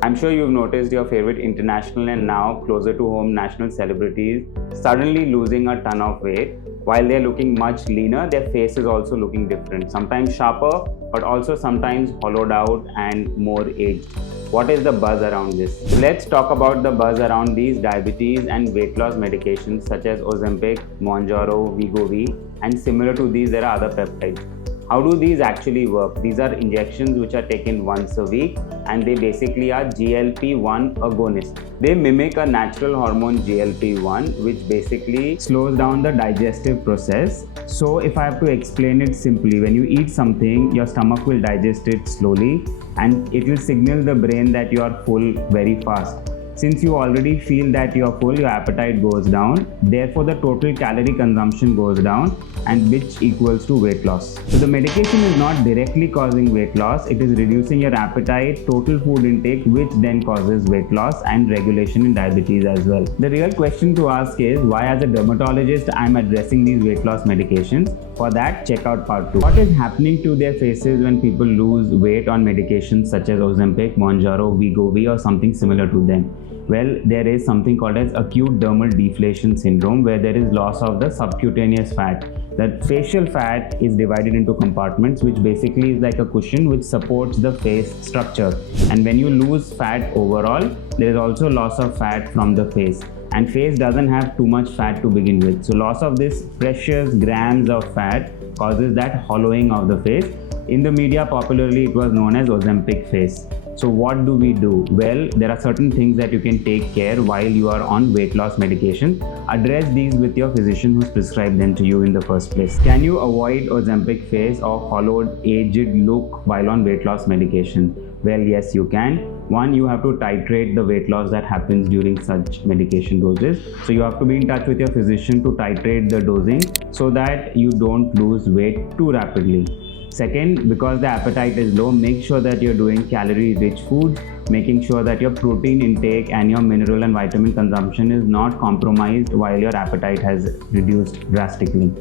I'm sure you've noticed your favorite international and now closer to home national celebrities suddenly losing a ton of weight. While they're looking much leaner, their face is also looking different, sometimes sharper, but also sometimes hollowed out and more aged. What is the buzz around this? Let's talk about the buzz around these diabetes and weight loss medications such as Ozempic, Mounjaro, Wegovy, and similar to these, there are other peptides. How do these actually work? These are injections which are taken once a week and they basically are GLP-1 agonists. They mimic a natural hormone GLP-1 which basically slows down the digestive process. So if I have to explain it simply, when you eat something, your stomach will digest it slowly and it will signal the brain that you are full very fast. Since you already feel that you are full, your appetite goes down. Therefore, the total calorie consumption goes down, and which equals to weight loss. So the medication is not directly causing weight loss. It is reducing your appetite, total food intake, which then causes weight loss and regulation in diabetes as well. The real question to ask is why, as a dermatologist, I am addressing these weight loss medications. For that, check out part 2. What is happening to their faces when people lose weight on medications such as Ozempic, Mounjaro, Wegovy, or something similar to them? Well, there is something called as acute dermal deflation syndrome, where there is loss of the subcutaneous fat. That facial fat is divided into compartments, which basically is like a cushion which supports the face structure. And when you lose fat overall, there is also loss of fat from the face. And face doesn't have too much fat to begin with. So loss of this precious grams of fat causes that hollowing of the face. In the media, popularly it was known as Ozempic face. So what do we do? Well, there are certain things that you can take care while you are on weight loss medication. Address these with your physician who's prescribed them to you in the first place. Can you avoid Ozempic face or hollowed, aged look while on weight loss medication? Well, yes, you can. One, you have to titrate the weight loss that happens during such medication doses. So you have to be in touch with your physician to titrate the dosing so that you don't lose weight too rapidly. Second, because the appetite is low, make sure that you're doing calorie-rich food, making sure that your protein intake and your mineral and vitamin consumption is not compromised while your appetite has reduced drastically.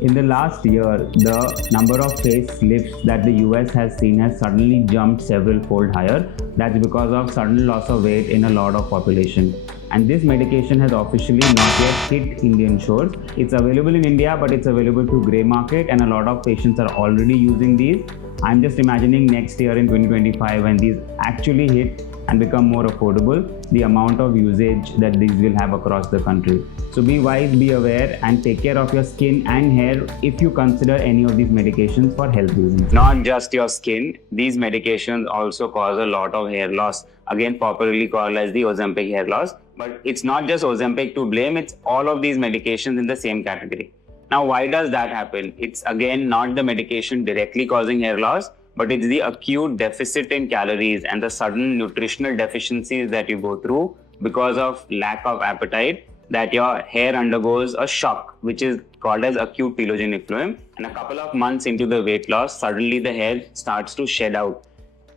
In the last year, the number of face lifts that the US has seen has suddenly jumped several fold higher. That's because of sudden loss of weight in a lot of population. And this medication has officially not yet hit Indian shores. It's available in India, but it's available through grey market and a lot of patients are already using these. I'm just imagining next year in 2025 when these actually hit and become more affordable, the amount of usage that these will have across the country. So be wise, be aware, and take care of your skin and hair if you consider any of these medications for health reasons. Not just your skin, these medications also cause a lot of hair loss, again popularly called as the Ozempic hair loss. But it's not just Ozempic to blame, it's all of these medications in the same category. Now, why does that happen? It's again not the medication directly causing hair loss, but it's the acute deficit in calories and the sudden nutritional deficiencies that you go through because of lack of appetite that your hair undergoes a shock, which is called as acute telogen effluent. And a couple of months into the weight loss, suddenly the hair starts to shed out.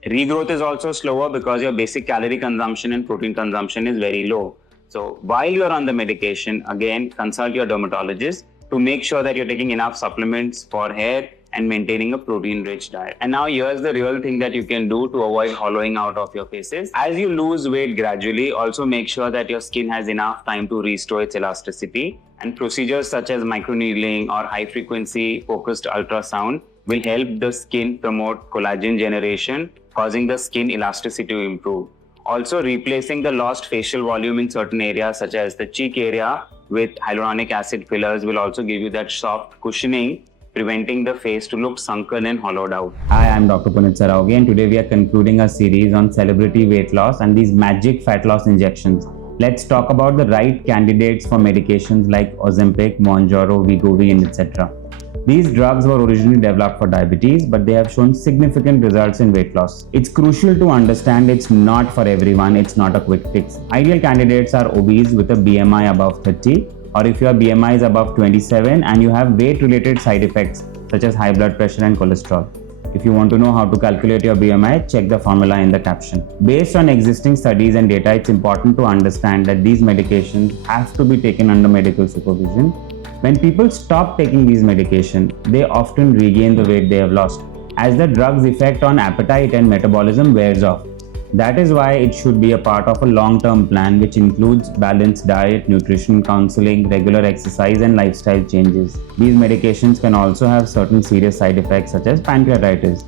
Regrowth is also slower because your basic calorie consumption and protein consumption is very low. So while you are on the medication, again, consult your dermatologist to make sure that you're taking enough supplements for hair and maintaining a protein-rich diet. And now here's the real thing that you can do to avoid hollowing out of your faces. As you lose weight gradually, also make sure that your skin has enough time to restore its elasticity. And procedures such as microneedling or high-frequency focused ultrasound will help the skin promote collagen generation, causing the skin elasticity to improve. Also, replacing the lost facial volume in certain areas such as the cheek area with hyaluronic acid fillers will also give you that soft cushioning, preventing the face to look sunken and hollowed out. Hi, I'm Dr. Punit Saraugi, and today we are concluding a series on celebrity weight loss and these magic fat loss injections. Let's talk about the right candidates for medications like Ozempic, Mounjaro, Wegovy, and etc. These drugs were originally developed for diabetes, but they have shown significant results in weight loss. It's crucial to understand it's not for everyone, it's not a quick fix. Ideal candidates are obese with a BMI above 30, or if your BMI is above 27 and you have weight-related side effects such as high blood pressure and cholesterol. If you want to know how to calculate your BMI, check the formula in the caption. Based on existing studies and data, it's important to understand that these medications have to be taken under medical supervision. When people stop taking these medications, they often regain the weight they have lost, as the drug's effect on appetite and metabolism wears off. That is why it should be a part of a long-term plan which includes balanced diet, nutrition counseling, regular exercise and lifestyle changes. These medications can also have certain serious side effects such as pancreatitis,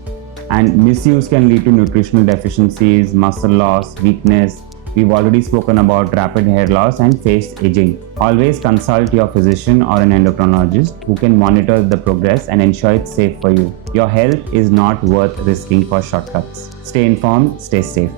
and misuse can lead to nutritional deficiencies, muscle loss, weakness. We've already spoken about rapid hair loss and face aging. Always consult your physician or an endocrinologist who can monitor the progress and ensure it's safe for you. Your health is not worth risking for shortcuts. Stay informed, stay safe.